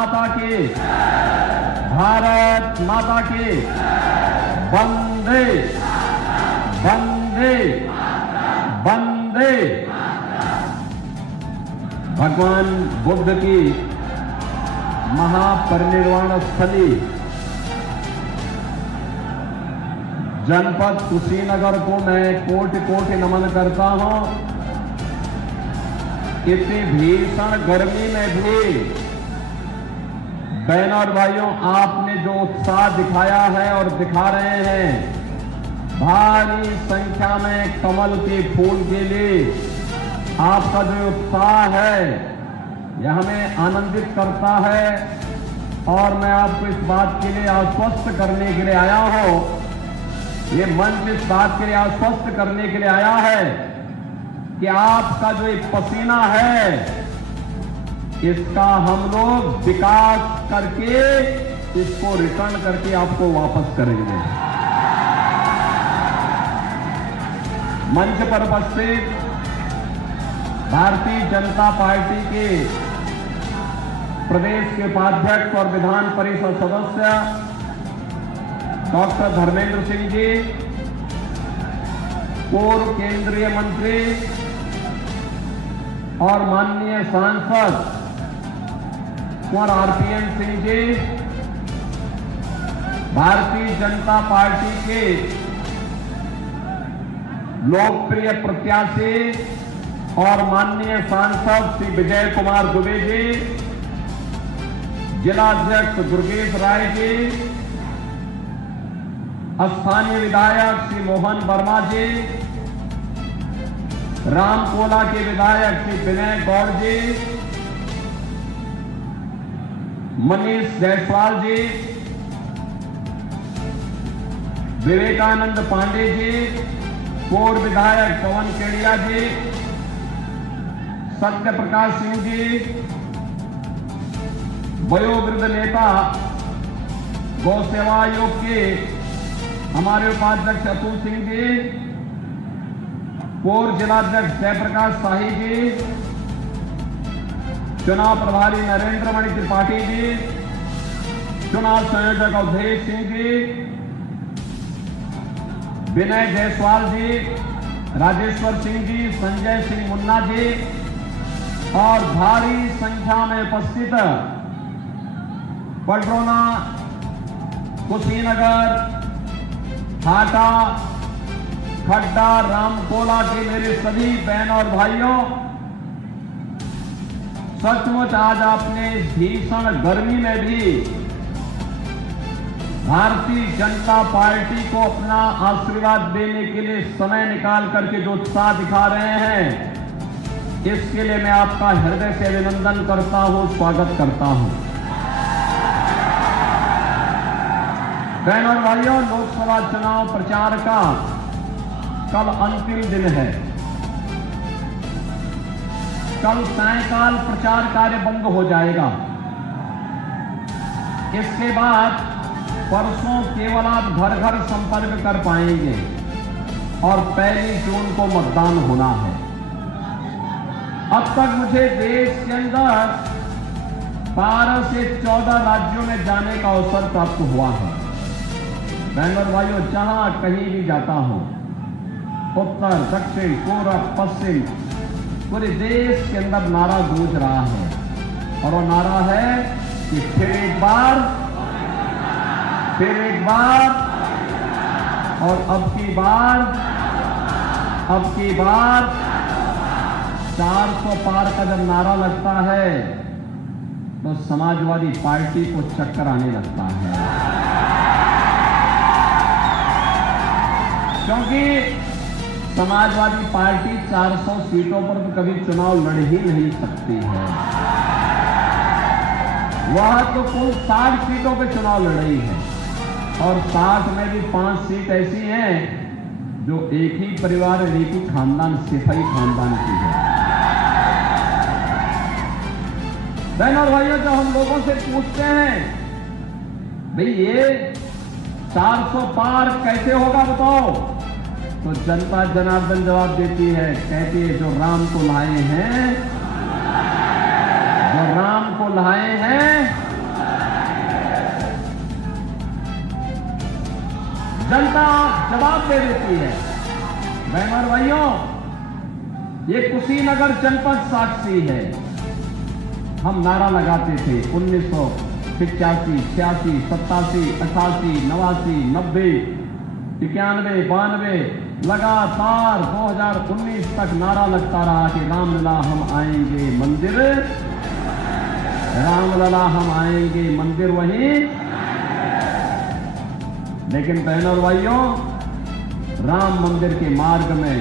माता की, भारत माता की, वंदे वंदे वंदे। भगवान बुद्ध की महापरिनिर्वाण स्थली जनपद कुशीनगर को मैं कोटि कोटि नमन करता हूं। इतनी भीषण गर्मी में भी बहनों और भाइयों, आपने जो उत्साह दिखाया है और दिखा रहे हैं, भारी संख्या में कमल के फूल के लिए आपका जो उत्साह है यह हमें आनंदित करता है। और मैं आपको इस बात के लिए आश्वस्त करने के लिए आया हूं, ये मंच इस बात के लिए आश्वस्त करने के लिए आया है कि आपका जो एक पसीना है इसका हम लोग विकास करके इसको रिटर्न करके आपको वापस करेंगे। मंच पर उपस्थित भारतीय जनता पार्टी के प्रदेश के उपाध्यक्ष और विधान परिषद सदस्य डॉक्टर धर्मेंद्र सिंह जी, पूर्व केंद्रीय मंत्री और माननीय सांसद कुंवर आरपीएन सिंह जी, भारतीय जनता पार्टी के लोकप्रिय प्रत्याशी और माननीय सांसद श्री विजय कुमार दुबे जी, जिला अध्यक्ष दुर्गेश राय जी, स्थानीय विधायक श्री मोहन वर्मा जी, रामकोला के विधायक श्री विनय गौड़ जी, मनीष जायसवाल जी, विवेकानंद पांडे जी, पूर्व विधायक पवन केडिया जी, सत्य प्रकाश सिंह जी, वयोवृद्ध नेता गौ सेवा आयोग के हमारे उपाध्यक्ष अतुल सिंह जी, पूर्व जिलाध्यक्ष जयप्रकाश शाही जी, चुनाव प्रभारी नरेंद्र मणि त्रिपाठी जी, चुनाव संयोजक अवधेश सिंह जी, विनय जायसवाल जी, राजेश्वर सिंह जी, संजय सिंह मुन्ना जी और भारी संख्या में उपस्थित पडरौना, कुशीनगर, हाटा, खड्डा, रामकोला के मेरे सभी बहनों और भाइयों, सचमुच आज आपने भीषण गर्मी में भी भारतीय जनता पार्टी को अपना आशीर्वाद देने के लिए समय निकाल करके जो उत्साह दिखा रहे हैं, इसके लिए मैं आपका हृदय से अभिनंदन करता हूं, स्वागत करता हूं। बहनों और भाइयों, लोकसभा चुनाव प्रचार का कल अंतिम दिन है। कल सायंकाल प्रचार कार्य बंद हो जाएगा। इसके बाद परसों केवल आप घर घर संपर्क कर पाएंगे और 1 जून को मतदान होना है। अब तक मुझे देश के अंदर 12 से 14 राज्यों में जाने का अवसर प्राप्त हुआ है। बहनों और भाइयों, जहां कहीं भी जाता हूं, उत्तर, दक्षिण, पूर्व, पश्चिम, पूरे देश के अंदर नारा गूंज रहा है और वो नारा है कि फिर एक बार और अब की बार 400 पार का जब नारा लगता है तो समाजवादी पार्टी को चक्कर आने लगता है, क्योंकि समाजवादी पार्टी 400 सीटों पर तो कभी चुनाव लड़ ही नहीं सकती है। वह तो कुल 60 सीटों पे चुनाव लड़ रही है और 60 में भी 5 सीट ऐसी हैं जो एक ही परिवार, एक ही खानदान, सिपाही खानदान की है। बहनों और भाइयों, जब हम लोगों से पूछते हैं भाई ये 400 पार कैसे होगा बताओ, तो जनता जनार्दन जवाब देती है, कहती है जो राम को लाए हैं जनता जवाब दे देती है। बहनों और भाइयों, ये कुशीनगर जनपद साक्षी है। हम नारा लगाते थे 1985, 86, 87, 88, 89, 90, 91, 92, लगातार 2019 तक नारा लगता रहा कि रामलला हम आएंगे मंदिर, रामलला हम आएंगे मंदिर वहीं। लेकिन बहनों और भाइयों, राम मंदिर के मार्ग में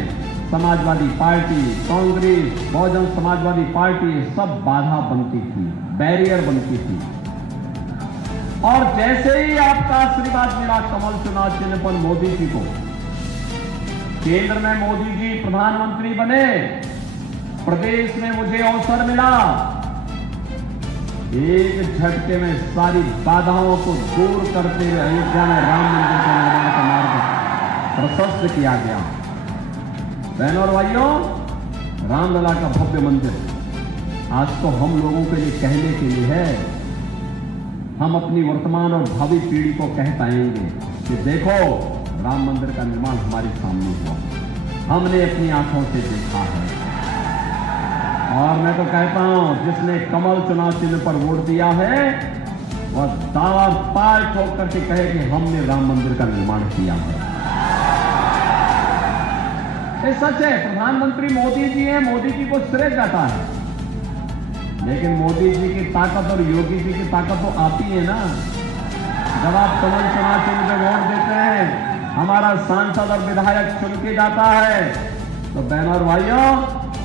समाजवादी पार्टी, कांग्रेस, बहुजन समाजवादी पार्टी सब बाधा बनती थी, बैरियर बनती थी। और जैसे ही आपका आशीर्वाद मिला कमल चुनाव चिन्ह पर मोदी जी को, केंद्र में मोदी जी प्रधानमंत्री बने, प्रदेश में मुझे अवसर मिला, एक झटके में सारी बाधाओं को दूर करते हुए अयोध्या में राम मंदिर के निर्माण का मार्ग प्रशस्त किया गया। बहनों और भाइयों, रामलला का भव्य मंदिर आज तो हम लोगों के लिए कहने के लिए है। हम अपनी वर्तमान और भावी पीढ़ी को कह पाएंगे कि देखो राम मंदिर का निर्माण हमारे सामने हुआ, हमने अपनी आंखों से देखा है। और मैं तो कहता हूं, जिसने कमल चुनाव चिन्ह पर वोट दिया है वह दावा पाल ठोक करके कहे कि हमने राम मंदिर का निर्माण किया है। ये सच है। प्रधानमंत्री मोदी जी हैं, मोदी जी को श्रेय जाता है, लेकिन मोदी जी की ताकत और योगी जी की ताकत तो आती है ना। जब आप कमल चुनाव चिन्ह पे वोट देते हैं, हमारा सांसद और विधायक चुन के जाता है, तो बहनों और भाइयों,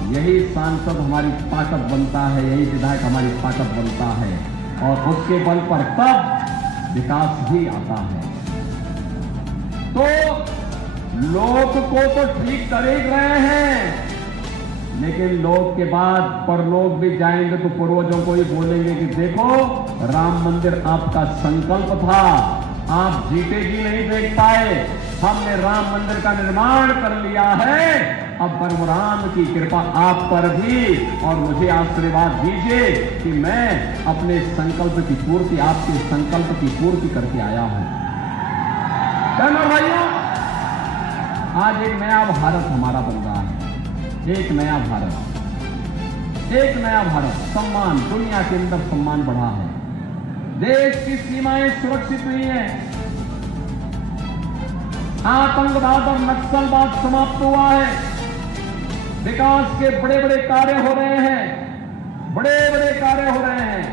यही सांसद हमारी ताकत बनता है, यही विधायक हमारी ताकत बनता है, और उसके बल पर तब विकास भी आता है। तो लोग को तो ठीक कर ही रहे हैं, लेकिन लोग के बाद परलोक भी जाएंगे तो पूर्वजों को ही बोलेंगे कि देखो राम मंदिर आपका संकल्प था, आप जीते जी नहीं देख पाए, हमने राम मंदिर का निर्माण कर लिया है। अब परशुराम की कृपा आप पर भी, और मुझे आशीर्वाद दीजिए कि मैं अपने संकल्प की पूर्ति, आपके संकल्प की पूर्ति करके आया हूं। बहनों भाइयों, आज एक नया भारत हमारा बन रहा है, एक नया भारत, एक नया भारत। सम्मान, दुनिया के अंदर सम्मान बढ़ा है, देश की सीमाएं सुरक्षित हुई हैं, आतंकवाद और नक्सलवाद समाप्त हुआ है, विकास के बड़े बड़े कार्य हो रहे हैं, बड़े बड़े कार्य हो रहे हैं।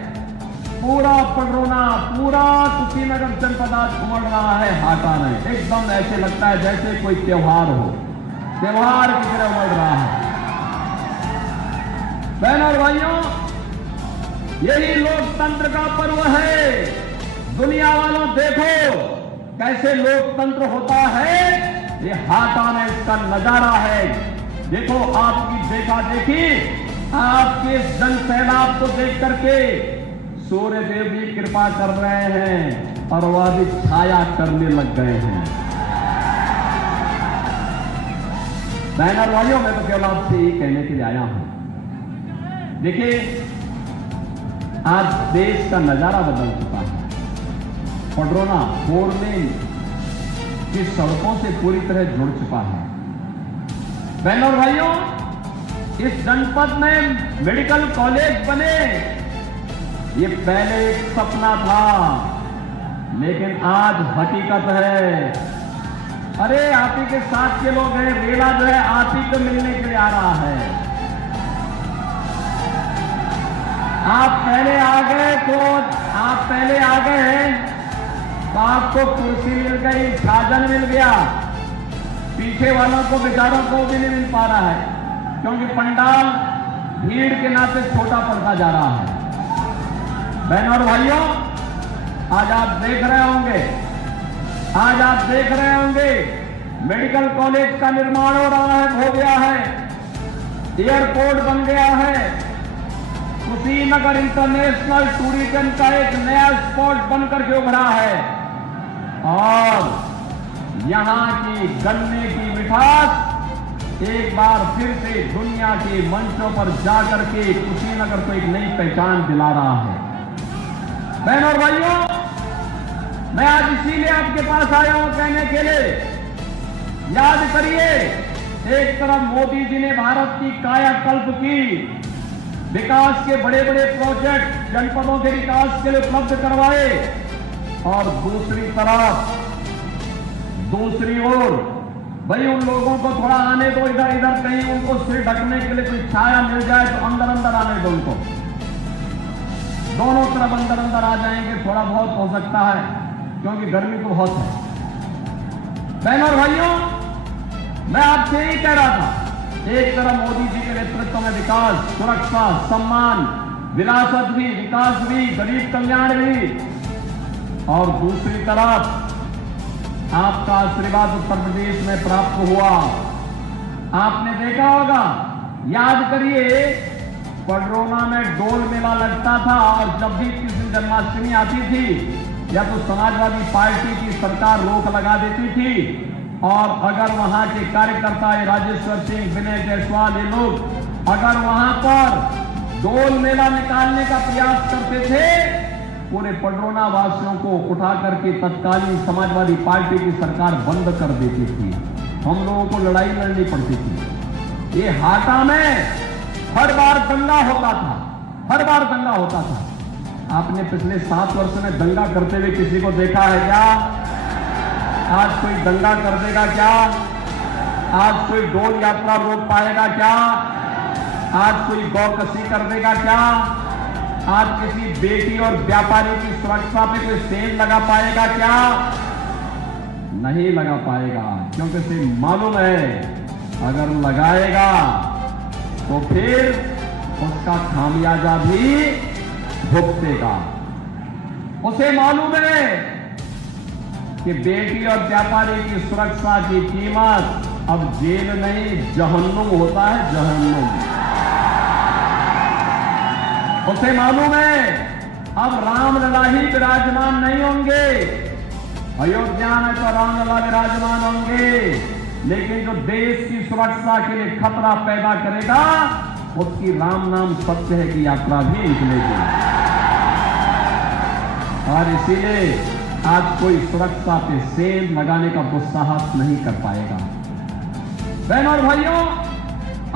पूरा पडरौना, पूरा कुशीनगर जनपद आज उमड़ रहा है, हाटा नहीं, एकदम ऐसे लगता है जैसे कोई त्योहार हो, त्योहार की तरह उमड़ रहा है। बहनों और भाइयों, यही लोकतंत्र का पर्व है। दुनिया वालों देखो कैसे लोकतंत्र होता है, ये हाटा में इसका नजारा है। देखो आपकी देखा देखी, आपके जन सैलाब को देख करके सूर्य देव भी कृपा कर रहे हैं और वह भी छाया करने लग गए हैं। बहनों और भाइयों, मैं तो केवल आपसे यही कहने के लिए आया हूं, देखिए आज देश का नजारा बदल चुका है। पडरौना 4 लेन की सड़कों से पूरी तरह जुड़ चुका है। बहनों और भाइयों, इस जनपद में मेडिकल कॉलेज बने, ये पहले एक सपना था, लेकिन आज हकीकत है। अरे आप ही के साथ के लोग हैं, रेला जो है आप ही को मिलने के लिए आ रहा है। आप पहले आ गए तो आपको कुर्सी मिल गई, छाजन मिल गया, पीछे वालों को बेचारों को भी नहीं मिल पा रहा है, क्योंकि पंडाल भीड़ के नाते छोटा पड़ता जा रहा है। बहनों और भाइयों, आज आप देख रहे होंगे मेडिकल कॉलेज का निर्माण हो रहा है, हो गया है, एयरपोर्ट बन गया है, कुशीनगर इंटरनेशनल टूरिज्म का एक नया स्पॉट बनकर के उभरा है, और यहां की गन्ने की मिठास एक बार फिर से दुनिया के मंचों पर जाकर के कुशीनगर को एक नई पहचान दिला रहा है। बहनों और भाइयों, मैं आज इसीलिए आपके पास आया हूं कहने के लिए, याद करिए, एक तरफ मोदी जी ने भारत की कायाकल्प की, विकास के बड़े बड़े प्रोजेक्ट जनपदों के विकास के लिए उपलब्ध करवाए, और दूसरी ओर भाई उन लोगों को थोड़ा आने दो इधर इधर, कहीं उनको सिर ढकने के लिए कोई छाया मिल जाए तो अंदर अंदर आने दो उनको। दोनों तरफ अंदर अंदर आ जाएंगे, थोड़ा बहुत हो सकता है, क्योंकि गर्मी तो बहुत है। बहनों और भाइयों, मैं आपसे यही कह रहा था, एक तरफ मोदी जी के नेतृत्व में विकास, सुरक्षा, सम्मान, विरासत भी, विकास भी, गरीब कल्याण भी, और दूसरी तरफ आपका आशीर्वाद उत्तर प्रदेश में प्राप्त हुआ। आपने देखा होगा, याद करिए, पडरौना में डोल मेला लगता था, और जब भी कृष्ण जन्माष्टमी आती थी, या तो समाजवादी पार्टी की सरकार रोक लगा देती थी, और अगर वहां के कार्यकर्ता राजेश्वर सिंह, विनय जायसवाल, ये लोग अगर वहां पर डोल मेला निकालने का प्रयास करते थे, पूरे पडरौना वासियों को उठा करके तत्कालीन समाजवादी पार्टी की सरकार बंद कर देती थी। हम लोगों को लड़ाई लड़नी पड़ती थी। ये हाटा में हर बार दंगा होता था, हर बार दंगा होता था। आपने पिछले 7 वर्ष में दंगा करते हुए किसी को देखा है क्या? आज कोई दंगा कर देगा क्या? आज कोई डोल यात्रा रोक पाएगा क्या? आज कोई गौकसी कर देगा क्या? आज किसी बेटी और व्यापारी की सुरक्षा पे कोई सेल लगा पाएगा क्या? नहीं लगा पाएगा, क्योंकि उसे मालूम है अगर लगाएगा तो फिर उसका खामियाजा भी भुगतेगा। उसे मालूम है कि बेटी और व्यापारी की सुरक्षा की कीमत अब जेल नहीं, जहन्नुम होता है, जहन्नुम। उसे मालूम है अब रामलला ही विराजमान नहीं होंगे। अयोध्या में तो रामलला विराजमान होंगे, लेकिन जो देश की सुरक्षा के लिए खतरा पैदा करेगा, उसकी राम नाम सत्य है की यात्रा भी निकलेगी। और इसीलिए आज कोई सुरक्षा पे सेल लगाने का दुस्साहस नहीं कर पाएगा। बहनों और भाइयों,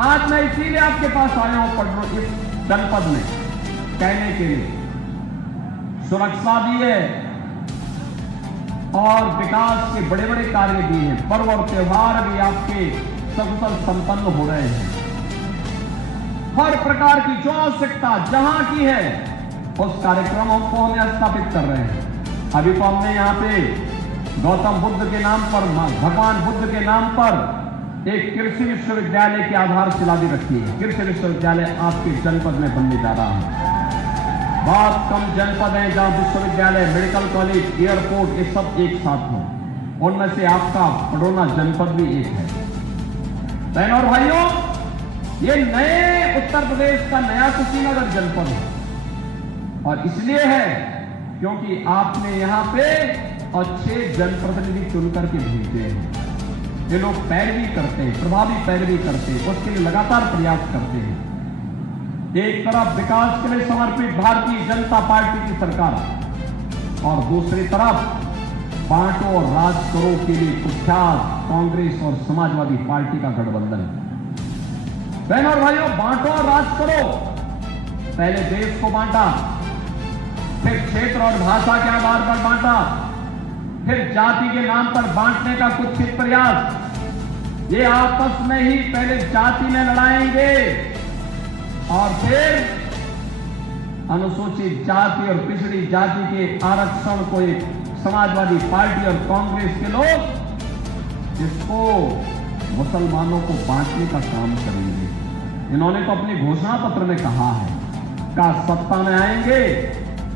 आज मैं इसीलिए आपके पास आया हूं पडरौना इस जनपद में कहने के लिए, सुरक्षा भी है और विकास के बड़े बड़े कार्य भी हैं, पर्व और त्योहार भी आपके सकुशल संपन्न हो रहे हैं। हर प्रकार की जो आवश्यकता जहां की है, उस कार्यक्रमों को हमें स्थापित कर रहे हैं। अभी तो हमने यहाँ पे गौतम बुद्ध के नाम पर, भगवान बुद्ध के नाम पर एक कृषि विश्वविद्यालय की आधारशिला भी रखी है। कृषि विश्वविद्यालय आपके जनपद में बनने जा रहा है। बहुत कम जनपद हैं जहां विश्वविद्यालय, मेडिकल कॉलेज, एयरपोर्ट ये सब एक साथ हों। उनमें से आपका पडरौना जनपद भी एक है। बहनों और भाइयों, ये नए उत्तर प्रदेश का नया कुशीनगर जनपद है, और इसलिए है क्योंकि आपने यहां पे अच्छे जनप्रतिनिधि चुनकर के भेजे हैं। ये लोग पैरवी करते हैं, प्रभावी पैरवी करते हैं, उसके लिए लगातार प्रयास करते हैं। एक तरफ विकास के लिए समर्पित भारतीय जनता पार्टी की सरकार, और दूसरी तरफ बांटो और राज करो के लिए कुख्यात कांग्रेस और समाजवादी पार्टी का गठबंधन। बहनों और भाइयों, बांटो और राज करो, पहले देश को बांटा, फिर क्षेत्र और भाषा के आधार पर बांटा, फिर जाति के नाम पर बांटने का कुत्सित प्रयास। ये आपस में ही पहले जाति में लड़ाएंगे और फिर अनुसूचित जाति और पिछड़ी जाति के आरक्षण को एक समाजवादी पार्टी और कांग्रेस के लोग इसको मुसलमानों को बांटने का काम करेंगे। इन्होंने तो अपने घोषणा पत्र में कहा है का सत्ता में आएंगे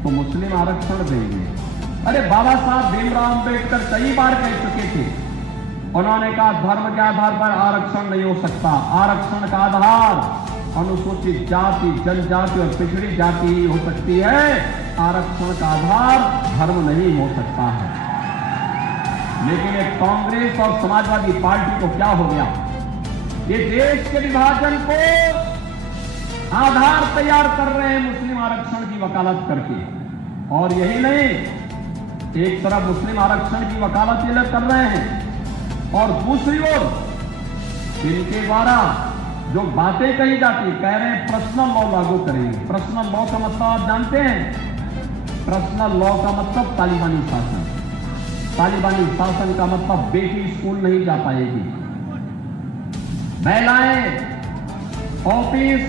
तो मुस्लिम आरक्षण देंगे। अरे बाबा साहब भीमराव अंबेडकर कई बार कह चुके थे, उन्होंने कहा धर्म के आधार पर आरक्षण नहीं हो सकता, आरक्षण का आधार अनुसूचित जाति, जनजाति और पिछड़ी जाति ही हो सकती है, आरक्षण का आधार धर्म नहीं हो सकता है। लेकिन एक कांग्रेस और समाजवादी पार्टी को क्या हो गया, ये देश के विभाजन को आधार तैयार कर रहे हैं मुस्लिम आरक्षण की वकालत करके। और यही नहीं, एक तरफ मुस्लिम आरक्षण की वकालत ये लोग कर रहे हैं और दूसरी ओर इनके द्वारा जो बातें कही जाती, कह रहे हैं पर्सनल लॉ लागू करेंगे। पर्सनल लॉ का मतलब आप जानते हैं? पर्सनल लॉ का मतलब तालिबानी शासन। तालिबानी शासन का मतलब बेटी स्कूल नहीं जा पाएगी, महिलाएं ऑफिस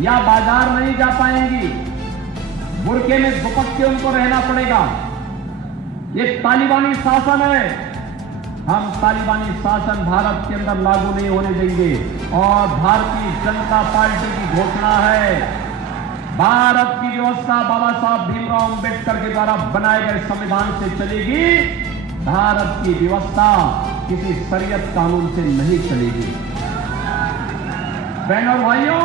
या बाजार नहीं जा पाएंगी, बुर्के में दुपट्टे के उनको रहना पड़ेगा। ये तालिबानी शासन है। हम तालिबानी शासन भारत के अंदर लागू नहीं होने देंगे और भारतीय जनता पार्टी की घोषणा है, भारत की व्यवस्था बाबा साहब भीमराव अंबेडकर के द्वारा बनाए गए संविधान से चलेगी। भारत की व्यवस्था किसी शरीयत कानून से नहीं चलेगी। बहनों और भाइयों,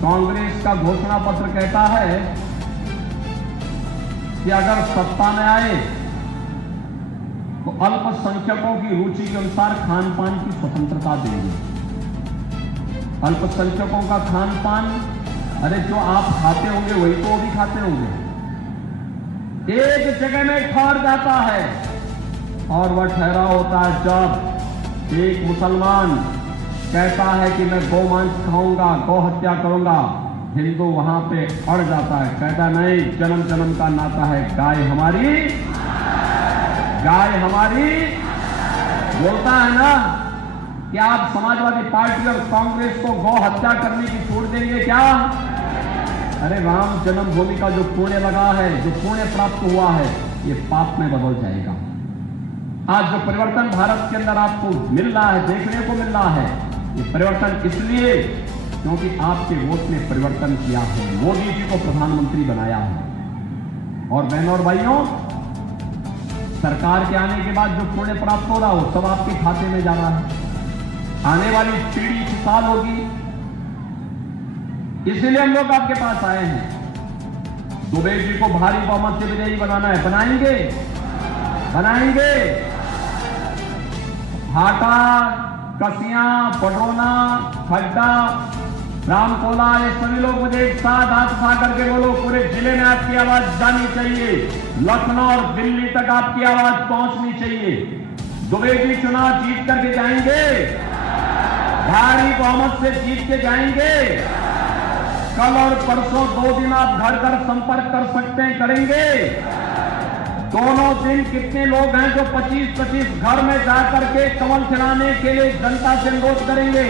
कांग्रेस का घोषणा पत्र कहता है कि अगर सत्ता में आए तो अल्पसंख्यकों की रुचि के अनुसार खान पान की स्वतंत्रता देंगे। अल्पसंख्यकों का खान पान, अरे जो आप खाते होंगे वही तो वो भी खाते होंगे। एक जगह में ठहर जाता है और वह ठहरा होता है जब एक मुसलमान कहता है कि मैं गौमांस खाऊंगा, गौ हत्या करूंगा, हिंदू वहां पे अड़ जाता है, कहता नहीं, जन्म जन्म का नाता है, गाय हमारी, गाय हमारी। बोलता है ना कि आप समाजवादी पार्टी और कांग्रेस को गौ हत्या करने की छूट देंगे क्या? अरे राम जन्मभूमि का जो पुण्य लगा है, जो पुण्य प्राप्त हुआ है, ये पाप में बदल जाएगा। आज जो परिवर्तन भारत के अंदर आपको मिल रहा है, देखने को मिल रहा है, ये परिवर्तन इसलिए क्योंकि आपके वोट ने परिवर्तन किया है, मोदी जी को प्रधानमंत्री बनाया है। और बहनों और भाइयों, सरकार के आने के बाद जो पुण्य प्राप्त हो रहा हो सब आपके खाते में जा रहा है। आने वाली पीढ़ी खुशहाल होगी, इसीलिए हम लोग आपके पास आए हैं। दुबे जी को भारी बहुमत से विजयी बनाना है, बनाएंगे, बनाएंगे। हाटा, कसियां, पडरौना, खड्डा, रामकोला, ये सभी लोग मुझे एक साथ हाथ उठा करके बोलो, पूरे जिले में आपकी आवाज जानी चाहिए, लखनऊ और दिल्ली तक आपकी आवाज पहुंचनी चाहिए। दुबे जी चुनाव जीत करके जाएंगे, भारी बहुमत से जीत के जाएंगे। कल और परसों 2 दिन आप घर घर संपर्क कर सकते हैं, करेंगे। दोनों दिन कितने लोग हैं जो 25-25 घर में जाकर के कमल खिलाने के लिए जनता से अनुरोध करेंगे?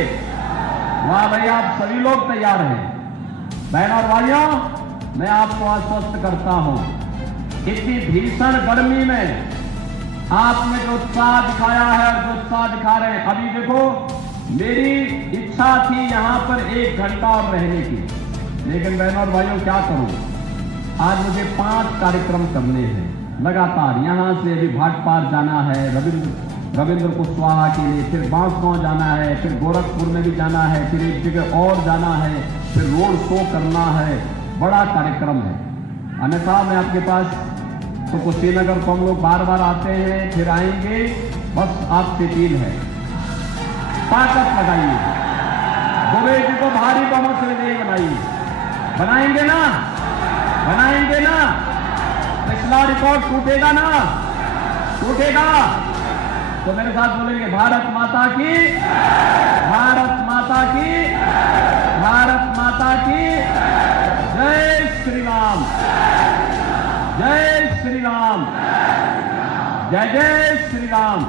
वाह भाई, आप सभी लोग तैयार हैं। बहनों और भाइयों, मैं आपको आश्वस्त करता हूं, इतनी भीषण गर्मी में आपने जो उत्साह दिखाया है और जो उत्साह दिखा रहे हैं, अभी देखो, मेरी इच्छा थी यहां पर 1 घंटा और रहने की, लेकिन बहनों और भाइयों क्या करूं, आज मुझे 5 कार्यक्रम करने हैं लगातार। यहां से अभी भाटपार जाना है, रविंद्र कुशवाहा के लिए, फिर बांसगांव जाना है, फिर गोरखपुर में भी जाना है, फिर एक जगह और जाना है, फिर रोड शो करना है, बड़ा कार्यक्रम है। अन्यथा मैं आपके पास तो कुशीनगर तो हम लोग बार बार आते हैं, फिर आएंगे, बस आपसे अपील है, ताकत लगाइए, दुबे जी को भारी बहुमत से विजयी बनाइए। बनाएंगे ना, बनाएंगे ना? पिछला रिकॉर्ड टूटेगा ना, टूटेगा तो मेरे साथ बोलेंगे, भारत माता की, भारत माता की, भारत माता की जय श्री राम, जय श्री राम, जय जय श्री राम।